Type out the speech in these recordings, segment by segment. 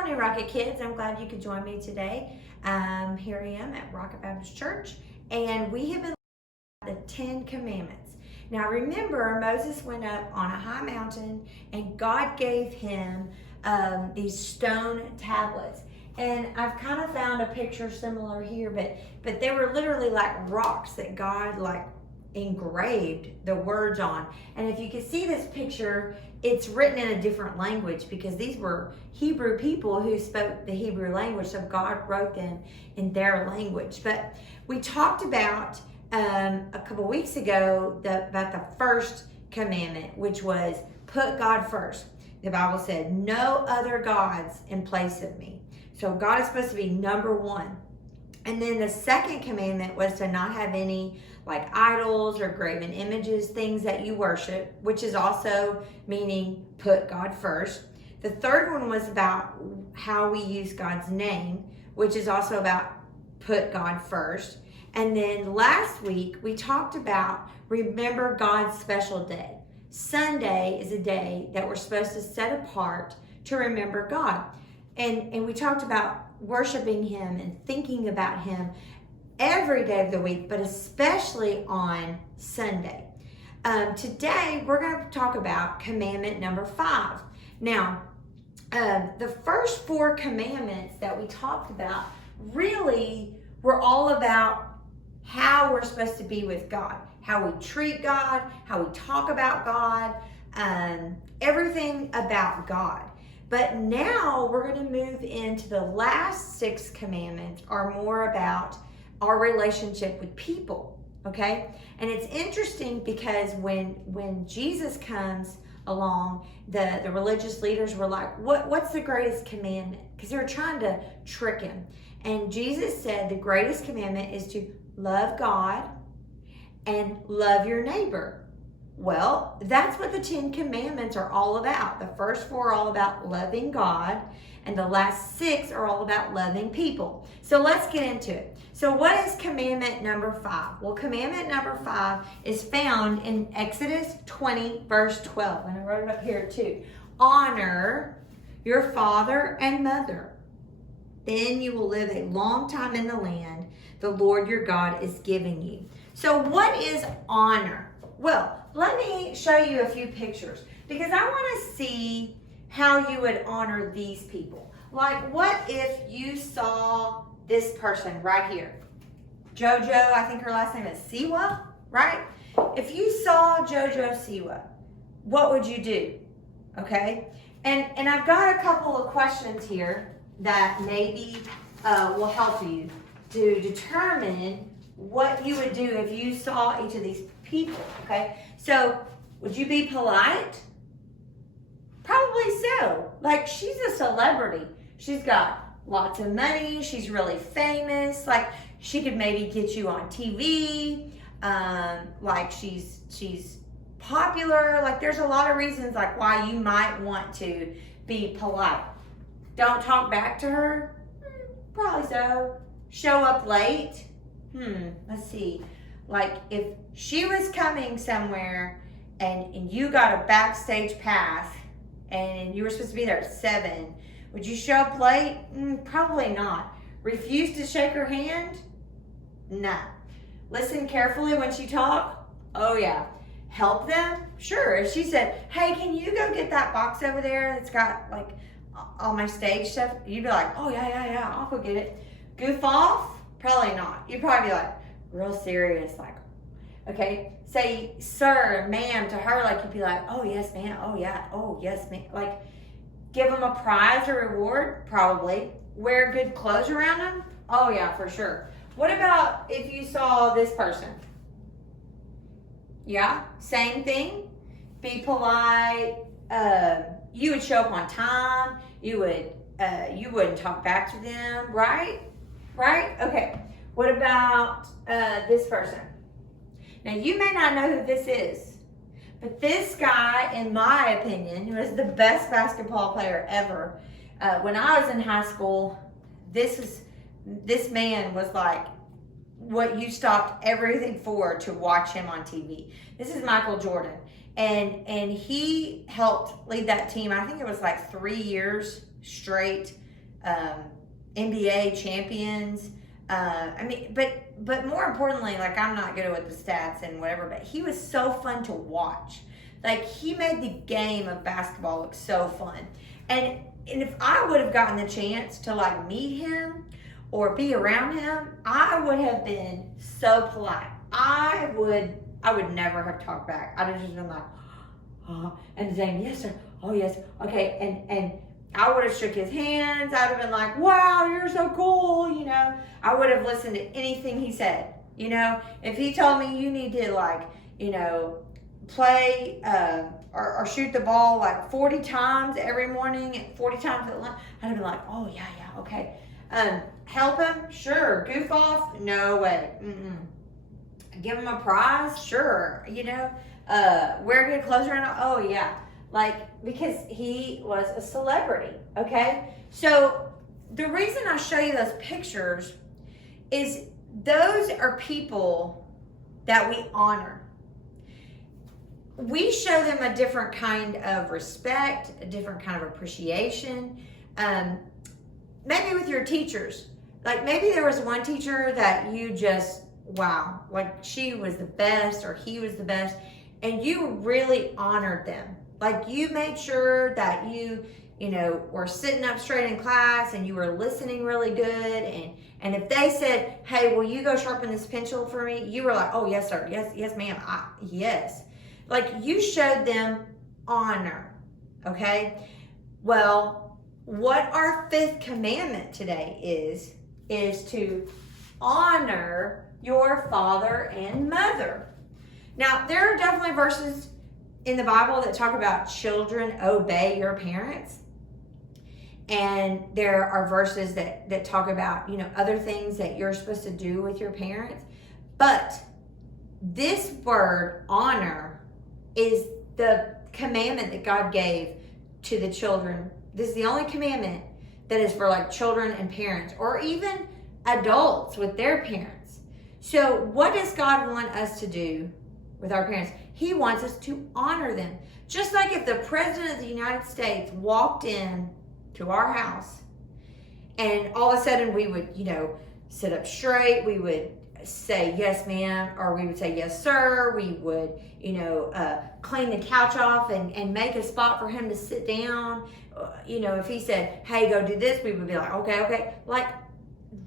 morning, Rocket Kids. I'm glad you could join me today. Here I am at Rocket Baptist Church, and we have been looking at the 10 Commandments. Now remember, Moses went up on a high mountain, and God gave him these stone tablets. And I've kind of found a picture similar here, but they were literally like rocks that God engraved the words on. And if you can see this picture, it's written in a different language because these were Hebrew people who spoke the Hebrew language, so God wrote them in their language. But we talked about a couple weeks ago about the first commandment, which was put God first. The Bible said, no other gods in place of me. So God is supposed to be number one. And then the second commandment was to not have any idols or graven images, things that you worship, which is also meaning put God first. The third one was about how we use God's name, which is also about put God first. And then last week we talked about remember God's special day. Sunday is a day that we're supposed to set apart to remember God. And we talked about worshiping Him and thinking about Him every day of the week, but especially on Sunday. Today, we're going to talk about commandment number 5. Now, the first 4 commandments that we talked about really were all about how we're supposed to be with God, how we treat God, how we talk about God, everything about God. But now we're going to move into the last 6 commandments are more about our relationship with people, okay? And it's interesting because when Jesus comes along, the religious leaders were like, what's the greatest commandment? Because they were trying to trick him. And Jesus said the greatest commandment is to love God and love your neighbor. Well, that's what the 10 Commandments are all about. The first 4 are all about loving God, and the last 6 are all about loving people. So let's get into it. So what is commandment number 5? Well, commandment number 5 is found in Exodus 20, verse 12. And I wrote it up here too. Honor your father and mother. Then you will live a long time in the land the Lord your God is giving you. So what is honor? Well, let me show you a few pictures because I want to see how you would honor these people. Like, what if you saw this person right here? JoJo, I think her last name is Siwa, right? If you saw JoJo Siwa, what would you do? Okay? And I've got a couple of questions here that maybe will help you to determine what you would do if you saw each of these people, okay? So, would you be polite? Probably so. Like, she's a celebrity. She's got lots of money. She's really famous. Like, she could maybe get you on TV. Like, she's popular. Like, there's a lot of reasons like why you might want to be polite. Don't talk back to her? Probably so. Show up late? Let's see. Like, if she was coming somewhere and you got a backstage pass and you were supposed to be there at 7, would you show up late? Probably not. Refuse to shake her hand? No. Listen carefully when she talks? Oh yeah. Help them? Sure. If she said, hey, can you go get that box over there that's got like all my stage stuff? You'd be like, oh yeah, I'll go get it. Goof off? Probably not. You'd probably be like, real serious, like, okay, say sir, ma'am to her, like you'd be like, oh yes ma'am, oh yeah, oh yes ma'am. Like, give them a prize or reward? Probably. Wear good clothes around them? Oh yeah, for sure. What about if you saw this person? Yeah, same thing. Be polite. You would show up on time. You wouldn't talk back to them, right? Right? Okay. What about this person? Now, you may not know who this is, but this guy, in my opinion, was the best basketball player ever. When I was in high school, this man was like what you stopped everything for to watch him on TV. This is Michael Jordan. And he helped lead that team. I think it was like 3 years straight NBA champions. But more importantly, like, I'm not good with the stats and whatever, but he was so fun to watch. Like, he made the game of basketball look so fun. And if I would have gotten the chance to, like, meet him or be around him, I would have been so polite. I would never have talked back. I'd have just been like, oh, and saying, yes, sir. Oh, yes. Okay. And I would have shook his hands. I'd have been like, wow, you're so cool. I would have listened to anything he said. If he told me you need to, like, play or shoot the ball like 40 times every morning, 40 times at lunch, I'd have been like, oh, yeah, okay. Help him? Sure. Goof off? No way. Give him a prize? Sure. Wear good clothes around? Oh, yeah. Like, because he was a celebrity, okay? So the reason I show you those pictures is those are people that we honor. We show them a different kind of respect, a different kind of appreciation. Maybe with your teachers. Like, maybe there was one teacher that you just, wow, like, she was the best or he was the best, and you really honored them. Like, you made sure that you were sitting up straight in class and you were listening really good. And if they said, hey, will you go sharpen this pencil for me? You were like, oh, yes, sir. Yes, ma'am. Yes. Like, you showed them honor. Okay? Well, what our fifth commandment today is to honor your father and mother. Now, there are definitely verses in the Bible that talk about children obey your parents. And there are verses that talk about, other things that you're supposed to do with your parents. But this word, honor, is the commandment that God gave to the children. This is the only commandment that is for, like, children and parents, or even adults with their parents. So what does God want us to do with our parents? He wants us to honor them. Just like if the President of the United States walked in to our house and all of a sudden we would, sit up straight, we would say, yes, ma'am, or we would say, yes, sir. We would, clean the couch off and make a spot for him to sit down. If he said, hey, go do this, we would be like, okay. Like,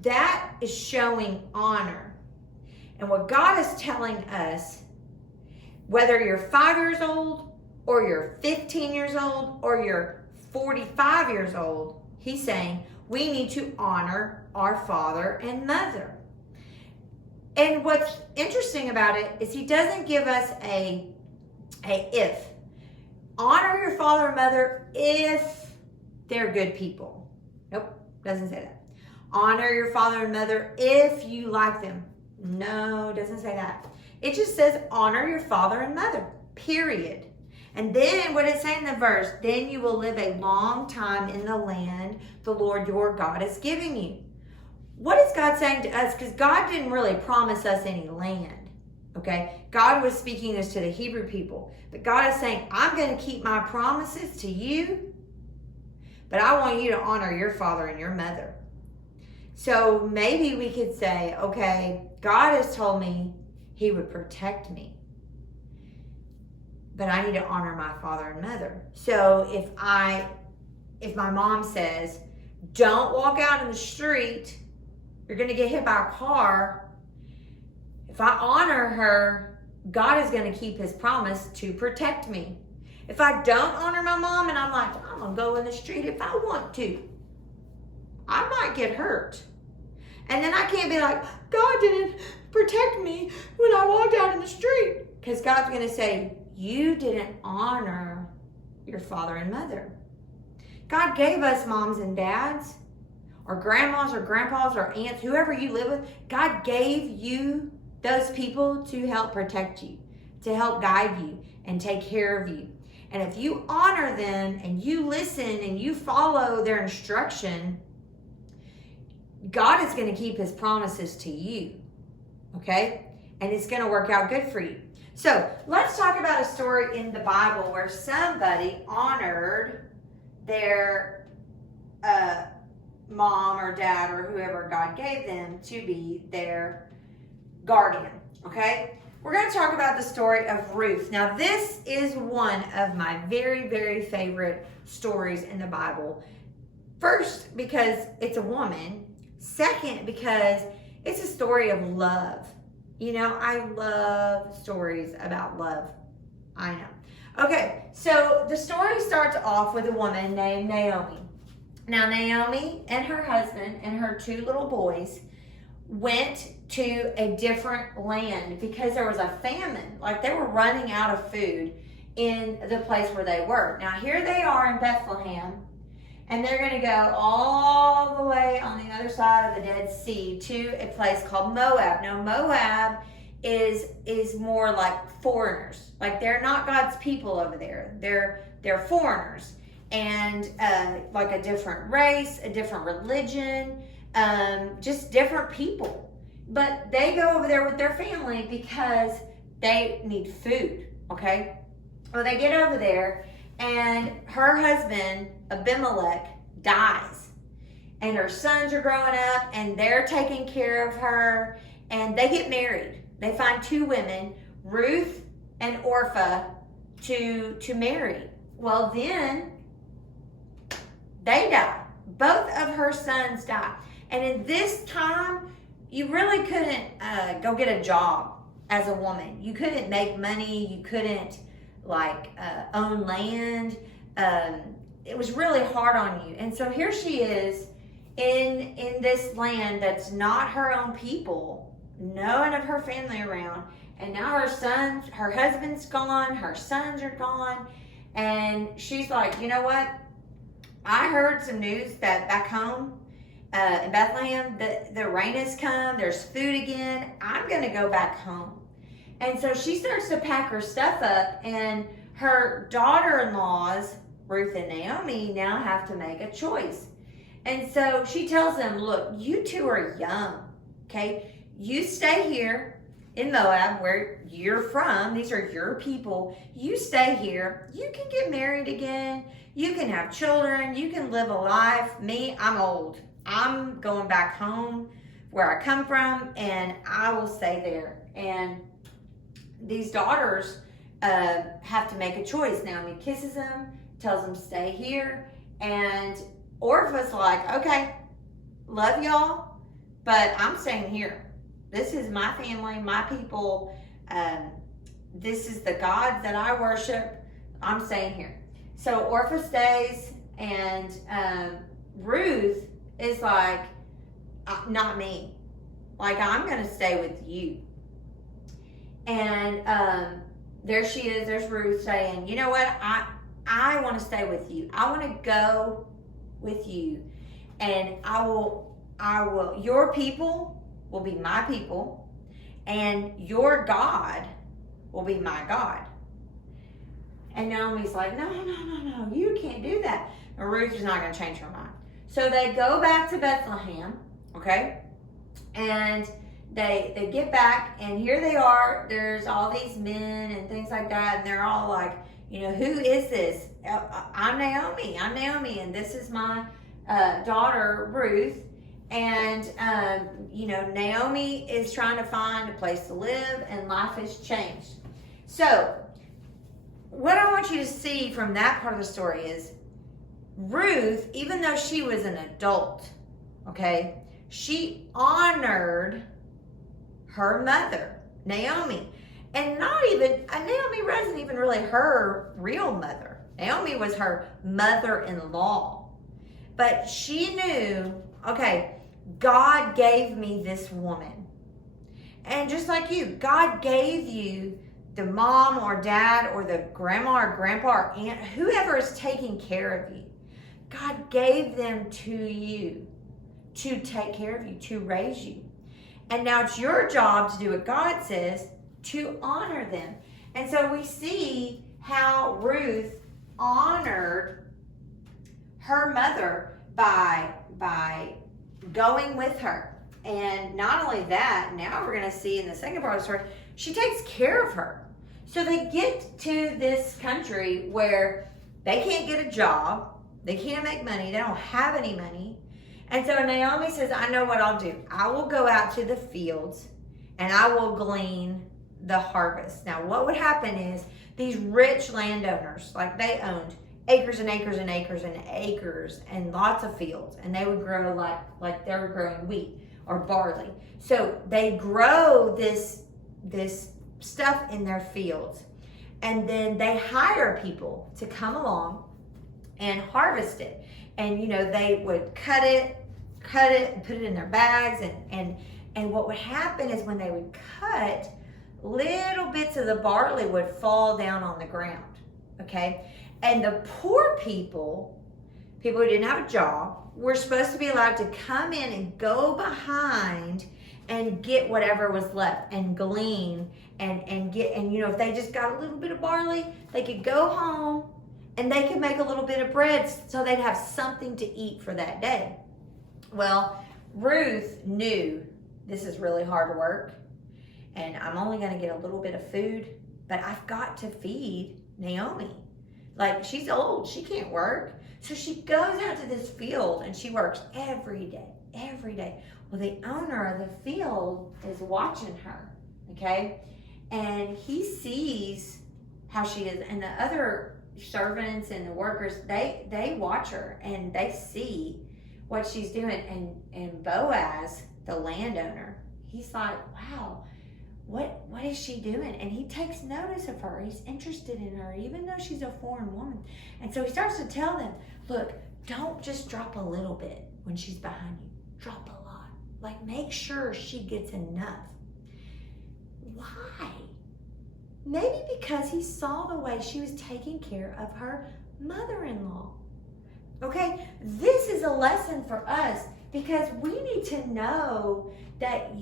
that is showing honor. And what God is telling us, whether you're 5 years old or you're 15 years old or you're 45 years old, he's saying we need to honor our father and mother. And what's interesting about it is he doesn't give us a if. Honor your father and mother if they're good people. Nope, doesn't say that. Honor your father and mother if you like them. No, doesn't say that. It just says honor your father and mother, period. And then what it say in the verse, then you will live a long time in the land the Lord your God is giving you. What is God saying to us? Because God didn't really promise us any land, okay? God was speaking this to the Hebrew people. But God is saying, I'm going to keep my promises to you, but I want you to honor your father and your mother. So maybe we could say, okay, God has told me he would protect me, but I need to honor my father and mother. So if my mom says, don't walk out in the street, you're going to get hit by a car. If I honor her, God is going to keep his promise to protect me. If I don't honor my mom and I'm like, I'm going to go in the street if I want to, I might get hurt. And then I can't be like, God didn't protect me when I walked out in the street. Because God's going to say, you didn't honor your father and mother. God gave us moms and dads, or grandmas or grandpas or aunts, whoever you live with. God gave you those people to help protect you, to help guide you and take care of you. And if you honor them and you listen and you follow their instruction, God is going to keep his promises to you, okay? And it's going to work out good for you. So let's talk about a story in the Bible where somebody honored their mom or dad or whoever God gave them to be their guardian, okay? We're going to talk about the story of Ruth. Now, this is one of my very, very favorite stories in the Bible. First, because it's a woman. Second, because it's a story of love. You know, I love stories about love. I know. Okay, so the story starts off with a woman named Naomi. Now, Naomi and her husband and her 2 little boys went to a different land because there was a famine. Like, they were running out of food in the place where they were. Now, here they are in Bethlehem, and they're going to go all the way on the other side of the Dead Sea to a place called Moab. Now, Moab is more like foreigners. Like, they're not God's people over there. They're foreigners, and like a different race, a different religion, just different people. But they go over there with their family because they need food, okay? Well, they get over there, and her husband, Abimelech, dies. And her sons are growing up, and they're taking care of her, and they get married. They find 2 women, Ruth and Orpah, to marry. Well, then they die. Both of her sons die. And in this time, you really couldn't go get a job as a woman. You couldn't make money. You couldn't own land. It was really hard on you. And so here she is in this land that's not her own people, no one of her family around. And now her husband's gone, her sons are gone. And she's like, you know what? I heard some news that back home in Bethlehem, the rain has come, there's food again. I'm going to go back home. And so she starts to pack her stuff up, and her daughter-in-laws, Ruth and Naomi, now have to make a choice. And so she tells them, look, you 2 are young, okay? You stay here in Moab, where you're from. These are your people. You stay here. You can get married again. You can have children. You can live a life. Me, I'm old. I'm going back home where I come from, and I will stay there. And these daughters have to make a choice. Naomi kisses them, tells them stay here, and Orpah's like, okay, love y'all, but I'm staying here. This is my family, my people. This is the God that I worship. I'm staying here. So Orpah stays, and Ruth is like, not me. Like, I'm going to stay with you. And there she is. There's Ruth saying, you know what? I want to stay with you. I want to go with you. And I will, your people will be my people, and your God will be my God. And Naomi's like, no, you can't do that. And Ruth is not going to change her mind. So they go back to Bethlehem, okay? And they get back, and here they are. There's all these men and things like that, and they're all like, you know, who is this? I'm Naomi, and this is my daughter, Ruth. And, you know, Naomi is trying to find a place to live, and life has changed. So what I want you to see from that part of the story is Ruth, even though she was an adult, okay, she honored her mother, Naomi. And Naomi wasn't even really her real mother. Naomi was her mother-in-law. But she knew, okay, God gave me this woman. And just like you, God gave you the mom or dad or the grandma or grandpa or aunt, whoever is taking care of you. God gave them to you to take care of you, to raise you. And now it's your job to do what God says, to honor them. And so we see how Ruth honored her mother by going with her. And not only that, now we're going to see in the second part of the story, she takes care of her. So they get to this country where they can't get a job, they can't make money, they don't have any money. And so Naomi says, I know what I'll do. I will go out to the fields and I will glean the harvest. Now, what would happen is these rich landowners, like they owned acres and acres and acres and acres and lots of fields, and they would grow like they were growing wheat or barley. So they grow this stuff in their fields, and then they hire people to come along and harvest it. And they would cut it and put it in their bags, and what would happen is when they would cut, little bits of the barley would fall down on the ground, okay? And the poor people who didn't have a job, were supposed to be allowed to come in and go behind and get whatever was left and glean and get, and if they just got a little bit of barley, they could go home and they could make a little bit of bread so they'd have something to eat for that day. Well, Ruth knew this is really hard work, and I'm only going to get a little bit of food, but I've got to feed Naomi. Like, she's old, she can't work. So she goes out to this field and she works every day. Well, the owner of the field is watching her, okay? And he sees how she is, and the other servants and the workers, they watch her and they see what she's doing. And Boaz, the landowner, he's like, wow, what is she doing? And he takes notice of her. He's interested in her, even though she's a foreign woman. And so he starts to tell them, look, don't just drop a little bit when she's behind you. Drop a lot. Like, make sure she gets enough. Why? Maybe because he saw the way she was taking care of her mother-in-law. Okay? This is a lesson for us, because we need to know that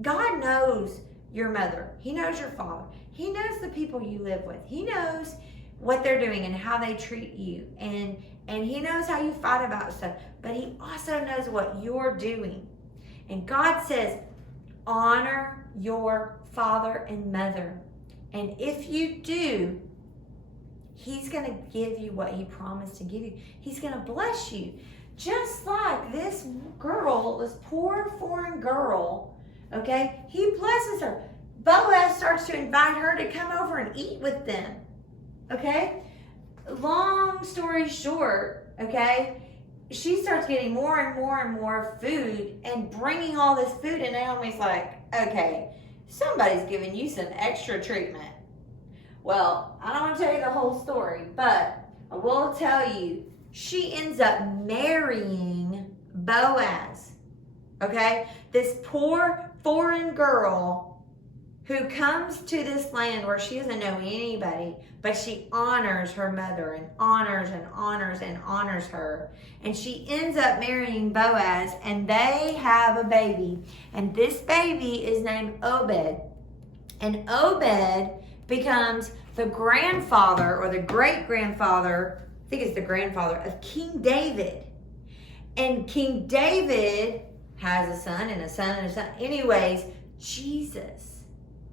God knows your mother. He knows your father. He knows the people you live with. He knows what they're doing and how they treat you. And he knows how you fight about stuff. But he also knows what you're doing. And God says, honor your father and mother. And if you do, he's going to give you what he promised to give you. He's going to bless you. Just like this girl, this poor foreign girl, okay? He blesses her. Boaz starts to invite her to come over and eat with them, okay? Long story short, okay? She starts getting more and more and more food and bringing all this food, and Naomi's like, okay, somebody's giving you some extra treatment. Well, I don't want to tell you the whole story, but I will tell you, she ends up marrying Boaz, okay? This poor foreign girl who comes to this land where she doesn't know anybody, but she honors her mother and honors and honors and honors her. And she ends up marrying Boaz, and they have a baby. And this baby is named Obed. And Obed becomes the grandfather, or the great-grandfather, I think it's the grandfather, of King David. And King David has a son and a son and a son. Anyways, Jesus,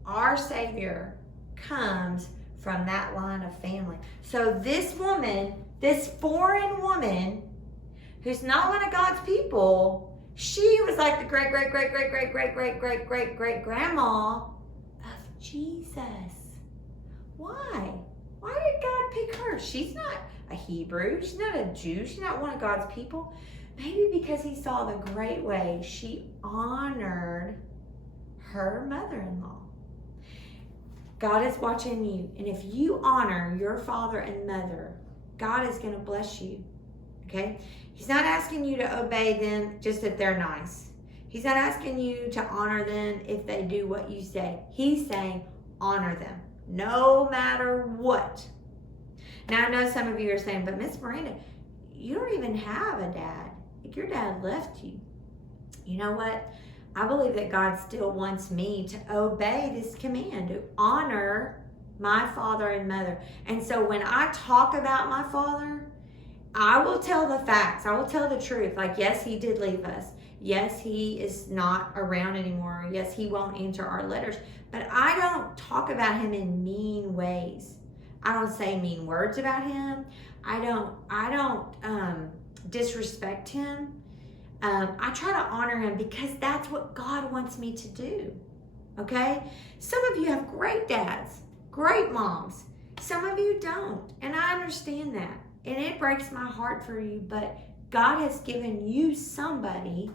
our Savior, comes from that line of family. So this woman, this foreign woman, who's not one of God's people, she was like the great-great-great-great-great-great-great-great-great-grandma of Jesus. Why? Why did God pick her? She's not a Hebrew. She's not a Jew. She's not one of God's people. Maybe because he saw the great way she honored her mother-in-law. God is watching you. And if you honor your father and mother, God is going to bless you. Okay? He's not asking you to obey them just if they're nice. He's not asking you to honor them if they do what you say. He's saying honor them, no matter what. Now, I know some of you are saying, but Miss Miranda, you don't even have a dad. Like, your dad left you. You know what? I believe that God still wants me to obey this command, to honor my father and mother. And so when I talk about my father, I will tell the facts. I will tell the truth. Like, yes, he did leave us. Yes, he is not around anymore. Yes, he won't answer our letters. But I don't talk about him in mean ways. I don't say mean words about him. I don't disrespect him. I try to honor him because that's what God wants me to do. Okay? Some of you have great dads, great moms. Some of you don't. And I understand that. And it breaks my heart for you. But God has given you somebody,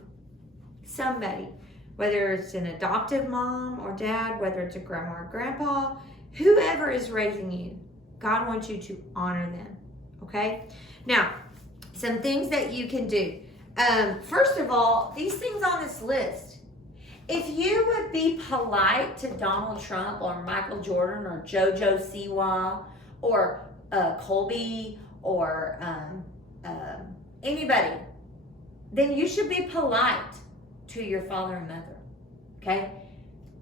whether it's an adoptive mom or dad, whether it's a grandma or grandpa, whoever is raising you, God wants you to honor them. Okay? Now, some things that you can do. First of all, these things on this list. If you would be polite to Donald Trump or Michael Jordan or JoJo Siwa or Colby or anybody, then you should be polite to your father and mother. Okay?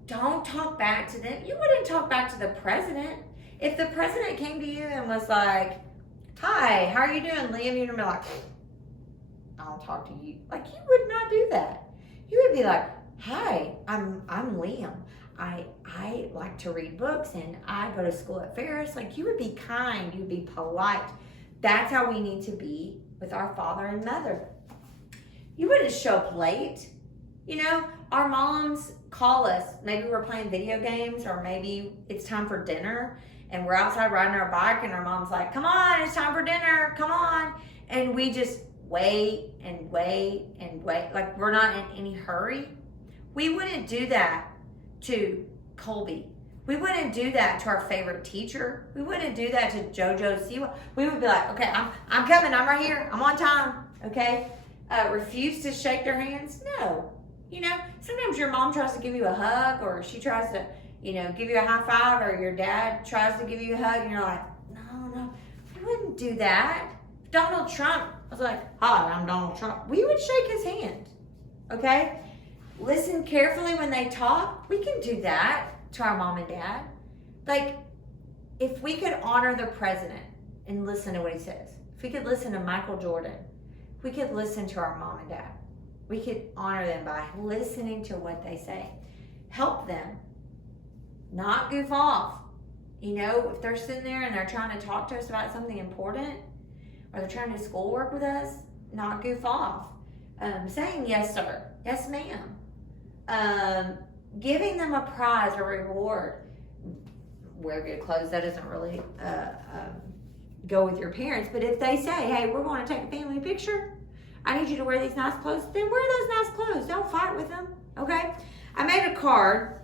Don't talk back to them. You wouldn't talk back to the president. If the president came to you and was like, "Hi, how are you doing, Liam?" You'd be like, "I'll talk to you." Like, you would not do that. You would be like, "Hi, I'm Liam. I like to read books and I go to school at Ferris." Like, you would be kind, you'd be polite. That's how we need to be with our father and mother. You wouldn't show up late. You know, our moms call us. Maybe we're playing video games, or maybe it's time for dinner and we're outside riding our bike and our mom's like, "Come on, it's time for dinner, come on." And we just wait and wait and wait, like we're not in any hurry. We wouldn't do that to Colby. We wouldn't do that to our favorite teacher. We wouldn't do that to JoJo Siwa. We would be like, "Okay, I'm coming, I'm right here, I'm on time." Okay? Refuse to shake their hands? No. You know, sometimes your mom tries to give you a hug, or she tries to, give you a high five, or your dad tries to give you a hug, and you're like, no, we wouldn't do that. Donald Trump was like, "Hi, I'm Donald Trump." We would shake his hand. Okay? Listen carefully when they talk. We can do that to our mom and dad. Like, if we could honor the president and listen to what he says, if we could listen to Michael Jordan, if we could listen to our mom and dad, we could honor them by listening to what they say. Help them. Not goof off. If they're sitting there and they're trying to talk to us about something important, or they're trying to do schoolwork with us, not goof off. Saying "Yes, sir," "Yes, ma'am." Giving them a prize or reward. Wear good clothes. That doesn't really go with your parents. But if they say, "Hey, we're going to take a family picture. I need you to wear these nice clothes," then wear those nice clothes. Don't fight with them. Okay? I made a card,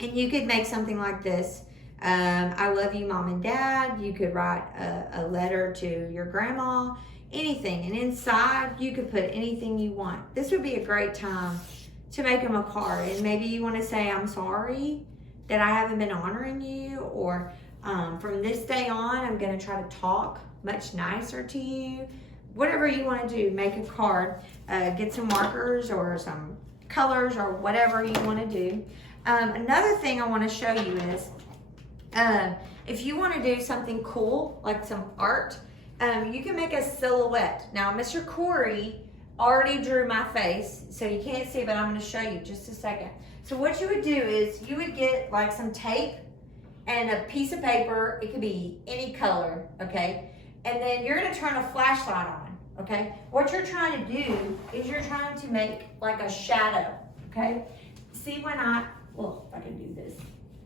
and you could make something like this. "I love you, Mom and Dad." You could write a letter to your grandma, anything. And inside, you could put anything you want. This would be a great time to make them a card. And maybe you want to say, "I'm sorry that I haven't been honoring you," or "From this day on, I'm going to try to talk much nicer to you." Whatever you want to do, make a card. Get some markers or some colors or whatever you want to do. Another thing I want to show you is, if you want to do something cool, like some art, you can make a silhouette. Now, Mr. Corey already drew my face, so you can't see, but I'm going to show you just a second. So what you would do is you would get like some tape and a piece of paper. It could be any color, okay? And then you're going to turn a flashlight on, okay? What you're trying to do is you're trying to make like a shadow, okay? See when if I can do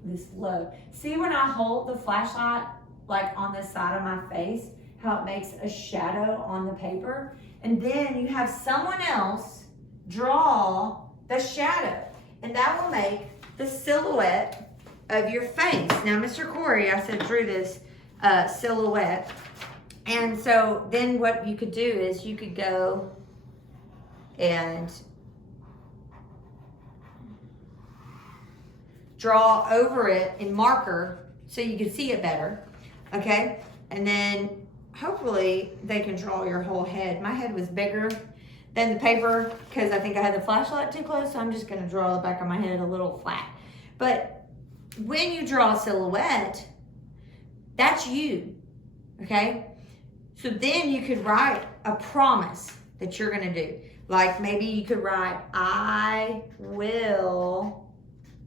this low. See when I hold the flashlight like on the side of my face, how it makes a shadow on the paper? And then you have someone else draw the shadow, and that will make the silhouette of your face. Now, Mr. Corey, I said, drew this silhouette. And so then what you could do is you could go and draw over it in marker so you can see it better, okay? And then hopefully they can draw your whole head. My head was bigger than the paper because I think I had the flashlight too close, so I'm just gonna draw the back of my head a little flat. But when you draw a silhouette, that's you, okay? So then you could write a promise that you're gonna do. Like maybe you could write, "I will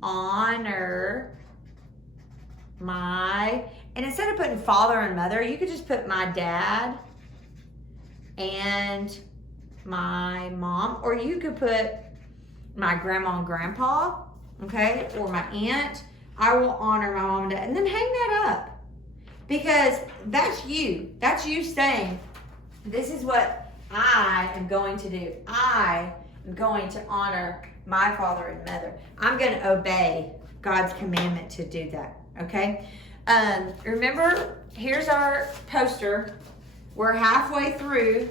honor my," and instead of putting father and mother, you could just put "my dad and my mom, or you could put my grandma and grandpa, okay, or my aunt. I will honor my mom and dad. And then hang that up, because that's you. That's you saying, this is what I am going to do. I am going to honor my father and mother. I'm going to obey God's commandment to do that, okay? Remember, here's our poster. We're halfway through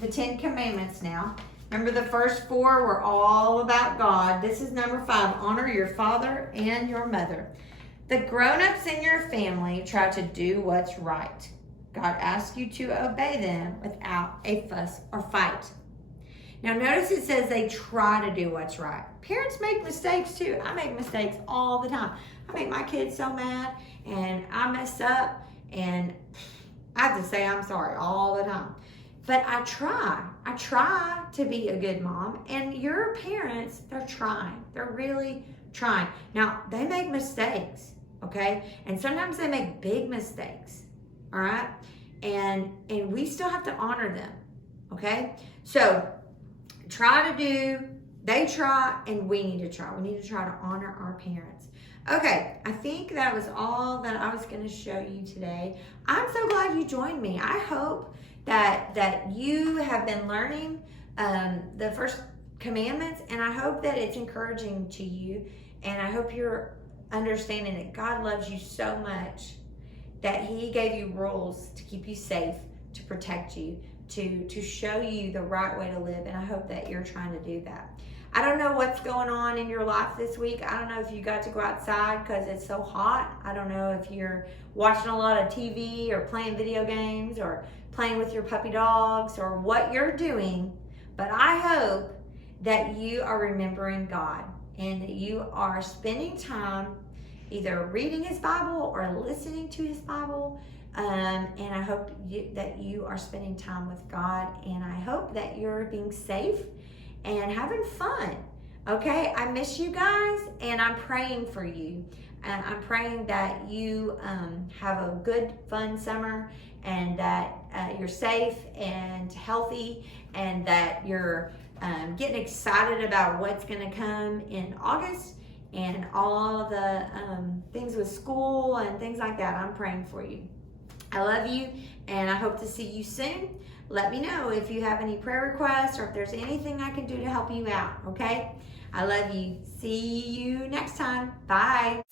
the 10 Commandments now. Remember, the first 4 were all about God. This is number 5, honor your father and your mother. The grown-ups in your family try to do what's right. God asks you to obey them without a fuss or fight. Now notice it says they try to do what's right. Parents make mistakes too. I make mistakes all the time. I make my kids so mad, and I mess up, and I have to say I'm sorry all the time. But I try to be a good mom, and your parents, they're trying. They're really trying. Now, they make mistakes, okay? And sometimes they make big mistakes, all right? And we still have to honor them, okay? So, they try, and we need to try. We need to try to honor our parents. Okay, I think that was all that I was going to show you today. I'm so glad you joined me. I hope that you have been learning the first commandments, and I hope that it's encouraging to you, and I hope you're understanding that God loves you so much that he gave you rules to keep you safe, to protect you, to show you the right way to live, and I hope that you're trying to do that. I don't know what's going on in your life this week. I don't know if you got to go outside because it's so hot. I don't know if you're watching a lot of TV or playing video games or playing with your puppy dogs or what you're doing, but I hope that you are remembering God and that you are spending time either reading his Bible or listening to his Bible. And I hope that you are spending time with God, and I hope that you're being safe and having fun. Okay, I miss you guys, and I'm praying for you. I'm praying that you have a good, fun summer, and that you're safe and healthy, and that you're getting excited about what's going to come in August and all the things with school and things like that. I'm praying for you. I love you, and I hope to see you soon. Let me know if you have any prayer requests or if there's anything I can do to help you out, okay? I love you. See you next time. Bye.